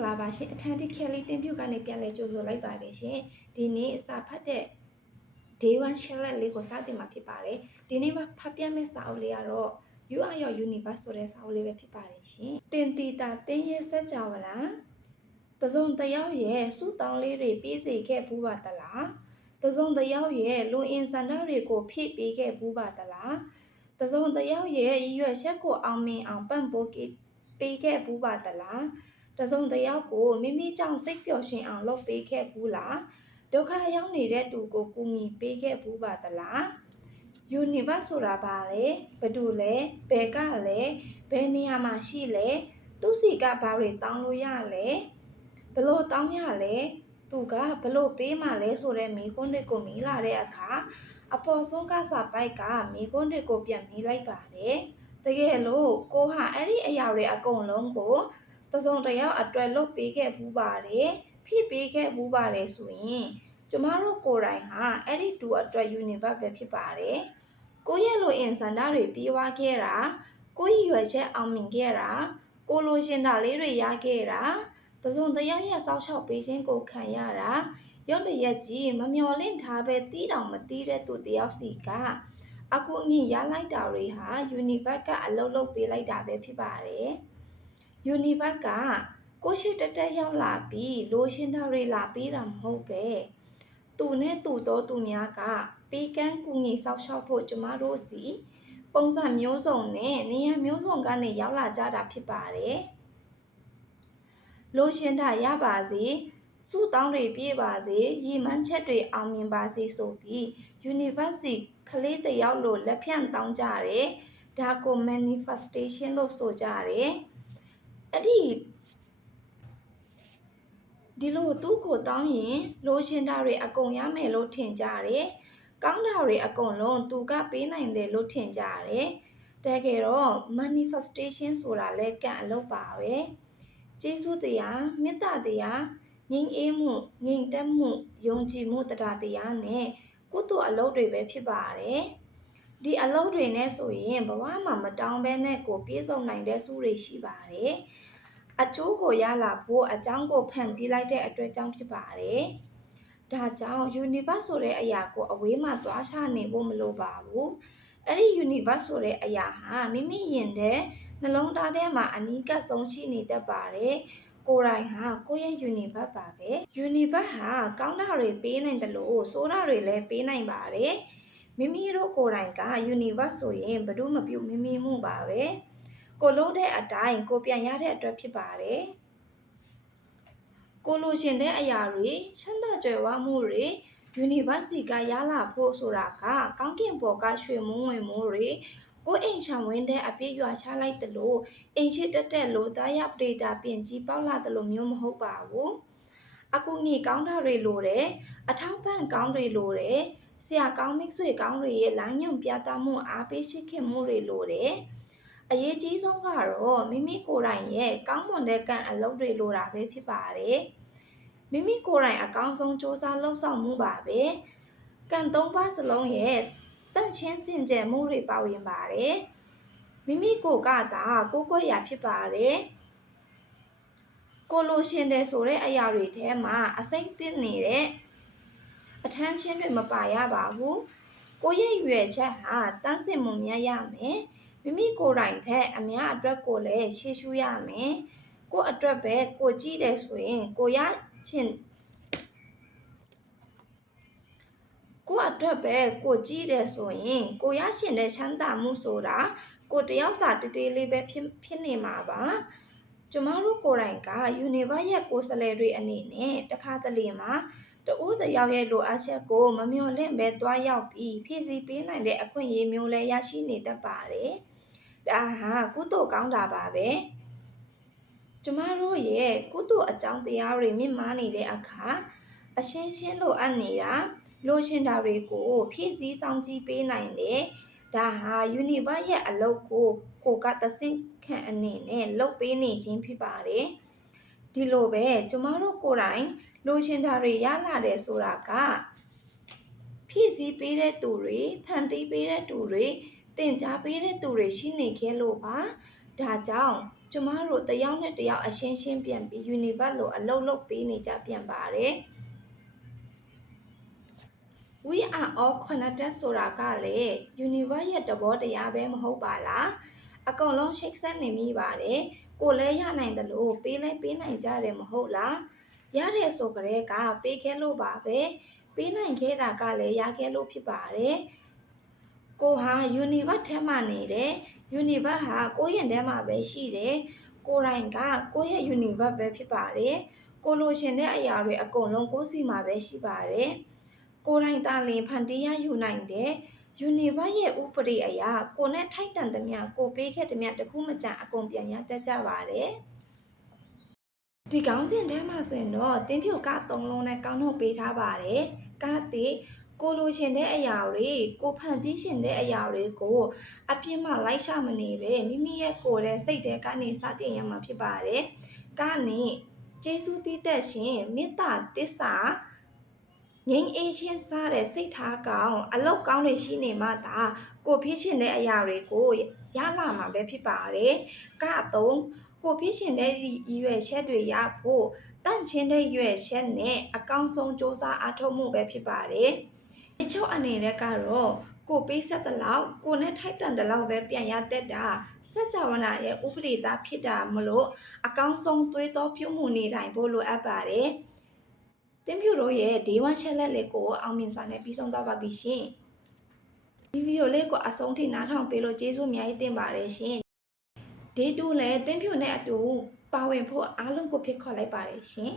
္ဂလာပါရှင်အထန်တီခဲလီတင်ပြကနေပြန်လဲကြိုဆိုလိုက်ပါတယ်ရှင်ဒီနေ့စာဖတ်တဲ့ day 1 challenge လေးကိုစတင်မှာဖြစ်ပါတယ်ဒီနေ့မှာဖတ်ပြမယ့်စာအုပ်လေးကတော့ You Are Your Universe ဆိုတဲ့စာအုပ်လေးပဲဖြစ်ပါတယ်ရှင်တင်တီတာတင်းရဲ့စက်ကြဝဠာတစုံတယောက်ရဲ့စုတောင်းလေးတွေပြေးစေခဲ့ဘူးပါတလားတစုံတယောက်ရဲ့လူအင်စန္ဒတွေကိုဖြည့်ပေးခဲ့ဘူးပါတလားတစုံတယောက်ရဲ့ရည်ရွယ်ချက်ကိုအောင်မြင်အောင်ပံ့ပိုးပေးခဲ့ဘူးပါတလားတစုံတယောက်ကိုမိမိကြောင့်စိတ်ပျော်ရွှင်အောင်လုပ်ပေးခဲ့ဘူးလားဒုက္ခရောက်နေတဲ့သူကိုကူညီပေးခဲ့ဘူးပါသလား Universe ဆိုတာဘာလဲဘယ်သူလဲဘယ်ကလဲဘယ်နေရာမှာရှိလဲသူစီကဘာတွေတောင်းလို့ရလဲဘလို့တောင်းရလဲသူကဘလို့ပေးမှလဲဆိုတဲ့မိခွန်းတွေကိုမေးလာတဲ့အခါအပေါ်ဆုံးကစာပိုက်ကမိခွန်းတွေကိုပြန်မေးလိုက်ပါတယ်တကယ်လို့ကိုဟာအဲ့ဒီအရာတွေအကုန်လုံးကိုတစုံတယောက်အတွက်လုပ်ပေးခဲ့ဘူးပါတယ်ဖြည့်ပေးခဲ့ဘူးပါတယ်ဆိုရင်ကျမတို့ကိုယ်တိုင်ဟာအဲ့ဒီတူအတွက် universe ပဲဖြစ်ပါတယ်ကိုယ့်ရဲ့လိုအင်စန္ဒတွေပြေးသွားခဲ့တာကိုယ့်ရည်ရွယ်ချက်အောင်မြင်ခဲ့တာကိုလိုချင်တာလေးတွေရခဲ့တာတစုံတယောက်ရဲ့စောင့်ရှောက်ပေးခြင်းကိုခံရတာရုပ်တရက်ကြီးမမျော်လင့်ထားပဲတီးတောင်မတီးတဲ့သူတယောက်စီကအခုအမြင်ရလိုက်တာတွေဟာ universe ကအလုပ်လုပ်ပေးလိုက်တာပဲဖြစ်ပါတယ်universe ကကိုရှိတက်ရောက်လာပြီးလိုရှင်းတာတွေလာပေးတာမဟုတ်ပဲသူနဲ့သူတော်သူများကပေးကမ်းကူညီဆောက်ရှောက်ဖို့ကျမတို့စီပုံစံမျိုးစုံနဲ့နေရာမျိုးစုံကနေရောက်လာကြတာဖြစ်ပါတယ်လိုရှင်းတာရပါစေစုတောင်းတွေပြည့်ပါစေရည်မှန်းချက်တွေအောင်မြင်ပါစေဆိုပြီး universe ကလေးတယောက်လိုလက်ဖြန့်တောင်းကြတယ်ဒါကို manifestation လို့ဆိုကြတယ်အဲ့ဒီလိုသူ့ကိုတောင်းရင်လိုချင်တာတွေအကုန်ရမယ်လို့ထင်ကြတယ်။ကောင်းတာတွေအကုန်လုံးသူကပေးနိုင်တယ်လို့ထင်ကြတယ်။တကယ်တော့ manifestation ဆိုတာလည်းကံအလုပ်ပါပဲ။ကျေးဇူးတရားမေတ္တာတရားငြိမ်းအေးမှုငြိမ်သက်မှုယုံကြည်မှုတရားတရားနဲ့ကုသိုလ်အလုပ်တွေပဲဖြစ်ပါတယ်။ဒီအလုပ်တွေနဲ့ဆိုရင်ဘဝမှာမတောင်းဘဲနဲ့ကိုပြည့်စုံနိုင်တဲ့စုတွေရှိပါတယ်။အကျိုးကိုရလာဖို့အကြောင်းကိုဖန်တီးလိုက်တဲ့အတွက်ကြောင့်ဖြစ်ပါတယ်။ဒါကြောင့် universe ဆိုတဲ့အရာကိုအဝေးမှာသွားချနေဖို့မလိုပါဘူး။အဲ့ဒီ universe ဆိုတဲ့အရာဟာမိမိရင်တဲ့နှလုံးသားထဲမှာအနီးကပ်ဆုံးရှိနေတတ်ပါတယ်။ကိုယ်တိုင်ဟာကိုယ့်ရဲ့ universe ပါပဲ။ universe ဟာကောင်းတာတွေပေးနိုင်တယ်လို့ဆိုးတာတွေလည်းပေးနိုင်ပါတယ်။မိမိတို့ကိုယ်တိုင်က universe ဆိုရင်ဘယ်သူမှပြုမိမိမှုပါပဲ။ကိုလို့တဲ့အတိုင်းကိုပြန်ရတဲ့အတွက်ဖြစ်ပါတယ်ကိုလိုချင်တဲ့အရာတွေချမ်းသာကြွယ်ဝမှုတွေ universe ကရလာဖို့ဆိုတာကကောင်းကင်ဘော်ကရွှေမိုးငွေမိုးတွေကိုအိမ်ချဝင်းတဲ့အပြည့်ရွာချလိုက်တယ်လို့အိမ်ရှိတက်လို့တာရပရိတာပြင်ကြီးပေါက်လာတယ်လို့မျိုးမဟုတ်ပါဘူးအခုငီကောင်းတာတွေလိုတယ်အထောက်ပံ့ကောင်းတွေလိုတယ်ဆရာကောင်းမိတ်ဆွေကောင်းတွေရဲ့လမ်းညွှန်ပြသမှုအားပေးရှိခင်မှုတွေလိုတယ်အရေးကြီးဆုံးကတော့မိမိကိုယ်တိုင်ရဲ့ကောင်းမွန်တဲ့ကံအလုပ်တွေလိုတာပဲဖြစ်ပါတယ်။မိမိကိုယ်တိုင်အကောင်းဆုံးစူးစမ်းလှုပ်ဆောင်မှုပါပဲ။ကံ၃ပါးစလုံးရဲ့တန့်ချင်းစင်ကြယ်မှုတွေပါဝင်ပါတယ်။မိမိကိုယ်ကသာကိုယ်ကိုယ်ရာဖြစ်ပါတယ်။ကိုလိုရှင်တယ်ဆိုတဲ့အရာတွေထဲမှာအစိမ့်တစ်နေတဲ့အထမ်းချင်းတွေမပါရပါဘူး။ကိုယ့်ရဲ့ရွယ်ချက်ဟာတန်းစင်မှုများရမယ်။မိမိကိုယ်တိုင်ထက်အများအတွက်ကိုလည်းရှေ့ရှုရမယ်။ကိုယ့်အတွက်ပဲကိုကြည့်တယ်ဆိုရင်ကိုရချင်ကိုယ့်အတွက်ပဲကိုကြည့်တယ်ဆိုရင်ကိုရချင်တဲ့ချမ်းသာမှုဆိုတာကိုတယောက်စာတေးလေးပဲဖြစ်နေမှာပါ။ကျမတို့ကိုယ်တိုင်က universe ရဲ့ကိုယ်စားလှယ်တွေအနေနဲ့တခါတလေမှာတူတယောက်ရဲ့လိုအပ်ချက်ကိုမမျှော်လင့်ပဲသွားရောက်ပြီးဖြည့်ဆည်းပေးနိုင်တဲ့အခွင့်အရေးမျိုးလည်းရရှိနေတတ်ပါတယ်။ဒါဟာကုသိုလ်ကောင်းတာပါပဲ။ကျမတို့ရဲ့ကုသိုလ်အကြောင်းတရားတွေမြင့်မားနေတဲ့အခါအရှင်းရှင်းလိုအပ်နေတာလိုချင်တာတွေကိုဖြည့်ဆည်းဆောင်ကြည့်ပေးနိုင်တယ်။ဒါဟာ universe ရဲ့အလုပ်ကိုကသစင်ခံအနေနဲ့လုပ်ပေးနေခြင်းဖြစ်ပါတယ်။ဒီလိုပဲကျမတို့ကိုယ်တိုင်လိုချင်တာတွေရလာတယ်ဆိုတာကဖြည့်ဆည်းပေးတဲ့သူတွေဖန်တီးပေးတဲ့သူတွေတင် जा ပေးတဲ့သူတွေရှိနေခဲ့လို့ပါဒါကြောင့် ကျမတို့တယောက်နဲ့တယောက်အရှင်းရှင်းပြန်ပြီး universe လို့အလုပ်လုပ်ပေးနေကြပြန်ပါတယ် we are all connected ဆိုတာကလေ universe ရဲ့သဘောတရားပဲမဟုတ်ပါလားအကုန်လုံးရှိတ်ဆက်နေမိပါတယ်ကိုလည်းရနိုင်တယ်လို့ပေးလဲပေးနိုင်ကြတယ်မဟုတ်လားရတယ်ဆိုကြတဲ့ကပေးခဲ့လို့ပါပဲပေးနိုင်ခဲ့တာကလည်းရခဲ့လို့ဖြစ်ပါတယ်ကိုဟာ universe ထဲမှာနေတယ် universe ဟာကိုယ့်ရင်ထဲမှာပဲရှိတယ်ကိုယ်တိုင်ကကိုယ့်ရဲ့ universe ပဲဖြစ်ပါတယ်ကိုလိုချင်တဲ့အရာတွေအကုန်လုံးကိုယ့်စီမှာပဲရှိပါတယ်ကိုယ်တိုင်တာလင်ဖန်တီးရယူနိုင်တယ် universe ရဲ့ဥပဒေအရာကိုနဲ့ထိုက်တန်သမျှကိုပေးခဲ့သမျှတခုမကြအကုန်ပြန်ရတတ်ကြပါတယ်ဒီကောင်းစဉ်ထဲမှာဆိုရင်တော့တင်းဖြူက3လုံးနဲ့ကောင်းထုတ်ပေးထားပါတယ်ကားတိကိုလိုချင်တဲ့အရာတွေကိုဖန်တီးရှင်တဲ့အရာတွေကိုအပြင်းမှလိုက်ရှာမနေပဲမိမိရဲ့ကိုယ်ရဲ့စိတ်ထဲကနေစတင်ရမှာဖြစ်ပါတယ်ကနေကျေးဇူးတည်သက်ရှင်မေတ္တာတစ္ဆာငြိမ်းအေးချင်းစားတဲ့စိတ်ထားကောင်းအလောက်ကောင်းတွေရှိနေမှသာကိုဖြစ်ရှင်တဲ့အရာတွေကိုရလာမှာပဲဖြစ်ပါတယ်ကတော့ကိုဖြစ်ရှင်တဲ့ရည်ရွယ်ချက်တွေရဖို့တန့်ချင်းတဲ့ရွယ်ချက်နဲ့အကောင်းဆုံးစ조사အားထုတ်မှုပဲဖြစ်ပါတယ်အချုပ်အနေနဲ့ကတော့ကိုပေးဆက်တဲ့လောက်ကိုနဲ့ထိုက်တန်တဲ့လောက်ပဲပြန်ရတတ်တာစัจ java နာရဲ့ဥပဒေသားဖြစ်တာမလို့အကောင်းဆုံးသွေးတော်ပြုမှုနေတိုင်းဖို့လိုအပ်ပါတယ်တင်းဖြူတို့ရဲ့ day 1 challenge လေးကိုအောင်မြင်စွာနဲ့ပြီးဆုံးသွားပါပြီရှင်ဒီဗီဒီယိုလေးကိုအဆုံးထိနားထောင်ပေးလို့ကျေးဇူးအများကြီးတင်ပါတယ်ရှင် day 2လည်းတင်းဖြူနဲ့အတူပါဝင်ဖို့အားလုံးကိုဖိတ်ခေါ်လိုက်ပါတယ်ရှင်